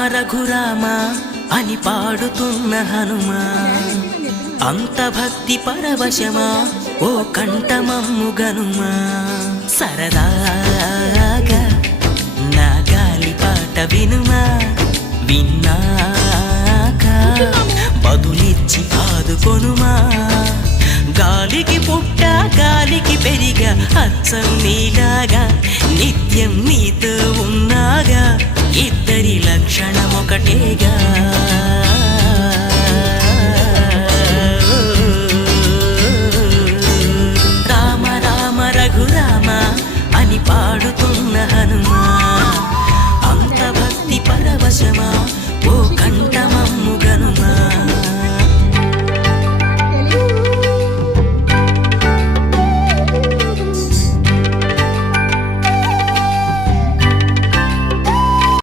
రఘురామ అని పాడుతున్న హనుమా, అంత భక్తి పరవశమా ఓ కంఠమమ్ము గనుమా. సరదా